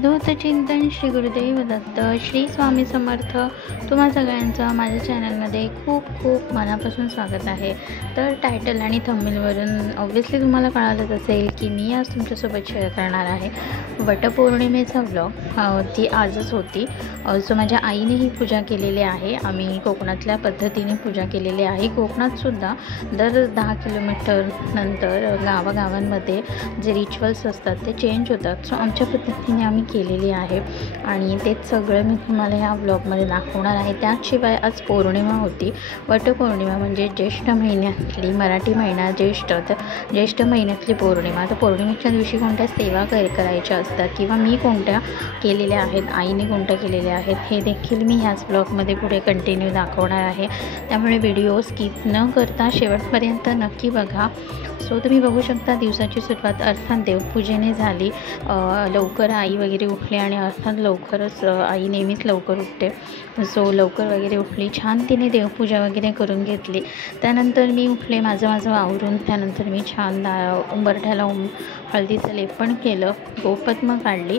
अवधूत चिंतन श्री गुरुदेव दत्त श्री स्वामी समर्थ। तुम्हा सगळ्यांचं माझ्या चॅनलमध्ये खूप खूप मनापासून स्वागत आहे। तर टायटल आणि थंबनेलवरून ऑब्व्हियसली तुम्हाला कळालंच असेल की मी आज तुमच्यासोबत शेअर करणार आहे वटपौर्णिमेचा व्लॉग। ती आजच होती। सो माझ्या आईने ही पूजा केलेली आहे। आम्ही कोकणातल्या पद्धतीने पूजा केलेली आहे। कोकणातसुद्धा दर 10 किलोमीटर नंतर गावागावांमध्ये जे रिच्युअल्स असतात ते चेंज होतात। सो आमच्या पद्धतीने आम्ही केलेली आहे आणि तेच सगळं मी तुम्हाला ह्या व्लॉगमध्ये दाखवणार आहे। त्याशिवाय आज पौर्णिमा होती। वटपौर्णिमा म्हणजे ज्येष्ठ महिन्यातली, मराठी महिना ज्येष्ठ, तर ज्येष्ठ महिन्यातली पौर्णिमा। तर पौर्णिमेच्या दिवशी कोणत्या सेवा करायच्या असतात किंवा मी कोणत्या केलेल्या आहेत, आईने कोणत्या केलेल्या आहेत, हे देखील मी ह्याच ब्लॉगमध्ये पुढे कंटिन्यू दाखवणार आहे। त्यामुळे व्हिडिओ स्किप न करता शेवटपर्यंत नक्की बघा। सो तुम्ही बघू शकता दिवसाची सुरुवात अर्थात देवपूजेने झाली। लवकर आई वगैरे उठली आणि अर्थात लवकरच आई नेहमीच लवकर उठते। सो लवकर वगैरे उठली, छान तिने देवपूजा वगैरे करून घेतली। त्यानंतर मी उठले, माझं आवरून। त्यानंतर मी छान उंबरठ्याला हळदीचं लेपन केलं, गोपद्म काढली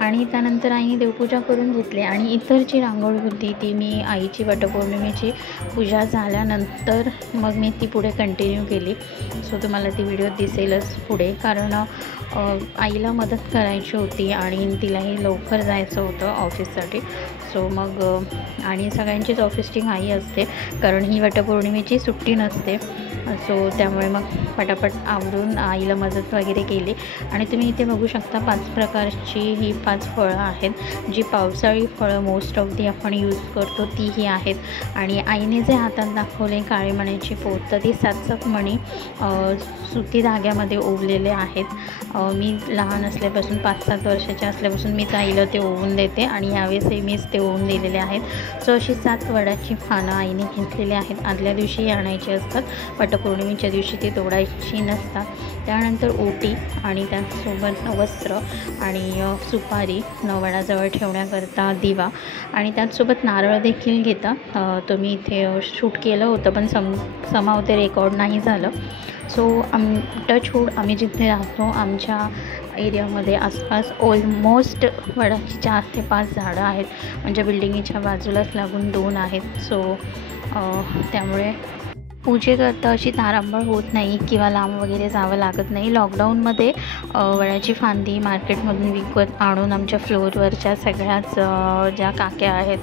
आणि त्यानंतर आईने देवपूजा करून घेतली। आणि इतर जी रांगोळी होती ती मी आईची वटपौर्णिमेची पूजा झाल्यानंतर मग मी ती पुढे कंटिन्यू केली। सो तुम्हाला ती व्हिडिओ दिसेलच पुढे, कारण आईला मदत करायची होती आणि तिलाही लवकर जायचं होतं ऑफिससाठी। सो मग आणि सगळ्यांचीच ऑफिसची घाई असते, कारण ही वटपौर्णिमेची सुट्टी नसते। सो त्यामुळे मग पटापट आवरून आईला मदत वगैरे केली। आणि तुम्ही इथे बघू शकता 5 प्रकारची ही 5 फळं आहेत। जी पावसाळी फळं मोस्ट ऑफ दी आपण यूज करतो ती ही आहेत। आणि आईने जे हातात दाखवले काळे मण्याची पोत, तर ती 7 मणी सुती धाग्यामध्ये ओवलेले आहेत। मी लहान असल्यापासून 5-7 वर्षाच्या असल्यापासून मीच आईला ते ओवून देते आणि यावेळेसही मीच ते ओवून दिलेले आहेत। सो अशी 7 वडाची पानं आईने घेतलेली आहेत। आदल्या दिवशी आणायची असतात, वटपौर्णिमेच्या दिवशी ती तोडायची नसतात। त्यानंतर ओटी आणि त्यासोबत वस्त्र आणि सुपारी वडाजवळ ठेवण्याकरता दिवा आणि त्याचसोबत नारळ देखील घेतात। तो मी इथे शूट केलं होतं पण समाव ते रेकॉर्ड नाही झालं। सो टचवूड आम्ही जिथे राहतो आमच्या एरियामध्ये आसपास ऑलमोस्ट वडाची 4 ते 5 झाडं आहेत। म्हणजे बिल्डिंगीच्या बाजूलाच लागून 2 आहेत। सो त्यामुळे पूजेकरता अशी तारांबळ होत नाही किंवा लांब वगैरे जावं लागत नाही। लॉकडाऊनमध्ये वडाची फांदी मार्केटमधून विकत आणून आमच्या फ्लोअरवरच्या सगळ्याच ज्या काक्या आहेत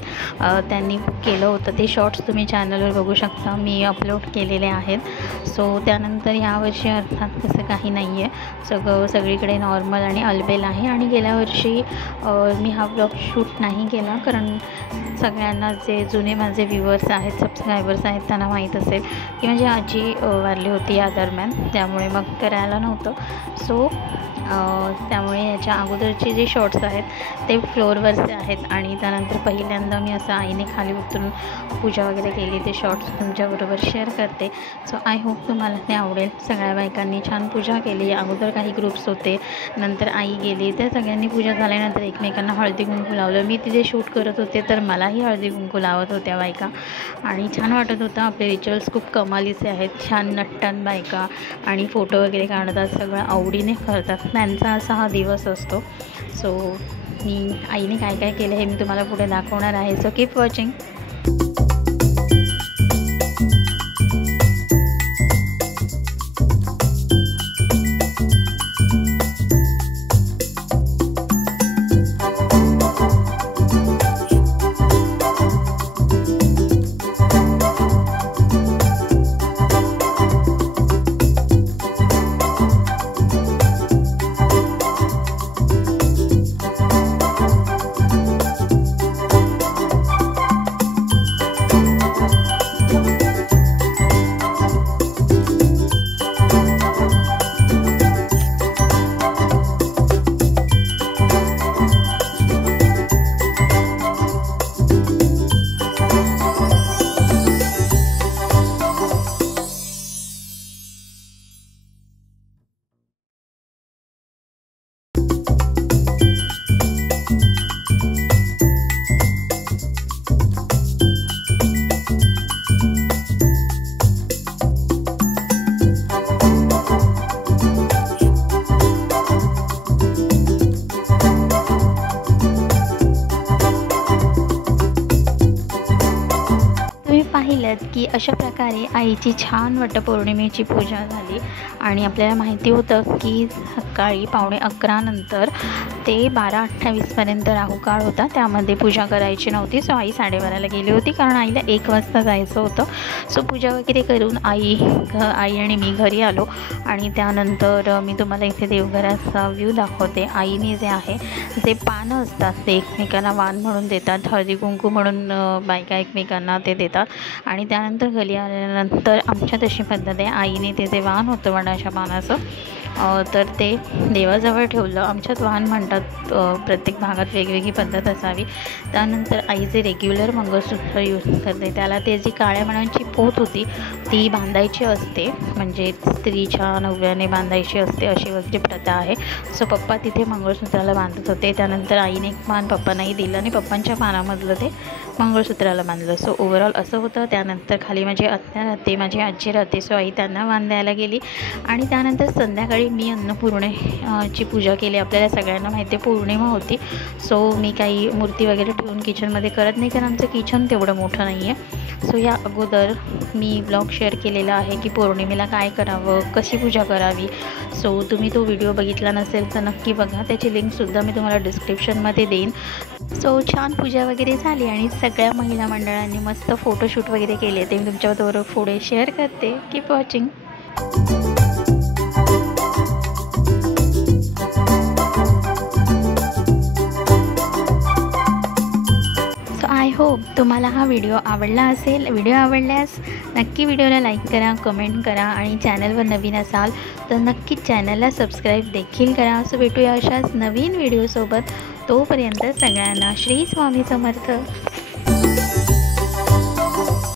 त्यांनी केलं होतं। ते शॉर्ट्स तुम्ही चॅनलवर बघू शकता, मी अपलोड केलेले आहेत। सो त्यानंतर यावर्षी अर्थात तसं काही नाही आहे, सगळीकडे नॉर्मल आणि अलबेल आहे। आणि गेल्या वर्षी मी हा ब्लॉग शूट नाही केला, कारण सगळ्यांना जे जुने माझे व्ह्यूअर्स आहेत, सबस्क्रायबर्स आहेत, त्यांना माहीत असेल की माझी आजी वारली होती या दरम्यान, त्यामुळे मग करायला नव्हतं। सो त्यामुळे याच्या अगोदरचे जे शॉर्ट्स आहेत ते फ्लोअरवरचे आहेत। आणि त्यानंतर पहिल्यांदा मी असं आईने खाली उतरून पूजा वगैरे केली, ते शॉर्ट्स तुमच्याबरोबर शेअर करते। सो आय होप तुम्हाला ते आवडेल। सगळ्या बायकांनी छान पूजा केली। अगोदर काही ग्रुप्स होते, नंतर आई गेली, त्या सगळ्यांनी पूजा झाल्यानंतर एकमेकांना हळदी कुंकू लावलं। मी तिथे शूट करत होते तर मलाही हळदी कुंकू लावत होत्या बायका आणि छान वाटत होतं। आपले रिच्युअल्स खूप कमालीचे आहेत, छान नटतात बायका आणि फोटो वगैरे काढतात, सगळं आवडीने करतात, त्यांचा असा हा दिवस असतो। सो मी आईने काय काय केलं हे मी तुम्हाला पुढे दाखवणार आहे। So keep watching. पाहिल्यात की अशा प्रकारे आईची छान वटपौर्णिमेची पूजा झाली आणि आपल्याला माहिती होतं की सकाळी 11:15 नंतर ते 12:28पर्यंत राहुकाळ होता, त्यामध्ये पूजा करायची नव्हती. सो आई 12:30ला गेली होती कारण आईला 1 वाजता जायचं होतं. सो पूजा वगैरे करून आई आणि मी घरी आलो आणि त्यानंतर मी तुम्हाला इथे देवघराचा व्ह्यू दाखवते. आईने जे आहे जे पानं असतात ते एकमेकांना वाण म्हणून देतात, हळदी कुंकू म्हणून बायका एकमेकांना ते देतात आणि त्यानंतर घरी आल्यानंतर आमच्या तशी पद्धत आहे, आईने ते जे वाण होतं वडाच्या पानाचं तर ते देवाजवळ ठेवलं. आमच्यात वाण म्हणतात, प्रत्येक भागात वेगवेगळी पद्धत असावी. त्यानंतर आई जे रेग्युलर मंगळसूत्र यूज करते त्याला ते जी काळ्या मण्यांची पोत होती ती बांधायची असते, म्हणजे स्त्रीच्या नवऱ्याने बांधायची असते अशी वगैरे प्रथा आहे. सो पप्पा तिथे मंगळसूत्राला बांधत होते. त्यानंतर आईने एक मान पप्पांनाही दिलं आणि पप्पांच्या पानामधलं ते मंगळसूत्राला बांधलं. सो ओव्हरऑल असं होतं. त्यानंतर खाली माझी आत्या राहते, माझी आजी राहते. सो आई त्यांना वाण द्यायला गेली आणि त्यानंतर संध्याकाळी मी अन्नपूर्णेची पूजा केली. आपल्याला सगळ्यांना माहिती आहे पौर्णिमा होती. सो मी काही मूर्ती वगैरे ठेवून किचनमध्ये करत नाही कारण आमचं किचन तेवढं मोठं नाही आहे. सो या अगोदर मी ब्लॉग शेअर केलेला आहे की पौर्णिमेला काय करावं, कशी पूजा करावी. सो तुम्ही तो व्हिडिओ बघितला नसेल तर नक्की बघा, त्याची लिंकसुद्धा मी तुम्हाला डिस्क्रिप्शनमध्ये देईन. सो छान पूजा वगैरे झाली आणि सगळ्या महिला मंडळांनी मस्त फोटोशूट वगैरे केले, ते मी तुमच्याबरोबर पुढे शेअर करते. Keep watching. आय होप तुम्हाला हा व्हिडिओ आवडला असेल. व्हिडिओ आवडल्यास नक्की व्हिडिओला लाईक करा, कमेंट करा आणि चॅनलवर नवीन असाल तर नक्कीच चॅनलला सबस्क्राईब देखील करा. सो भेटूया अशाच नवीन व्हिडिओसोबत. तोपर्यंत सगळ्यांना श्री स्वामी समर्थ.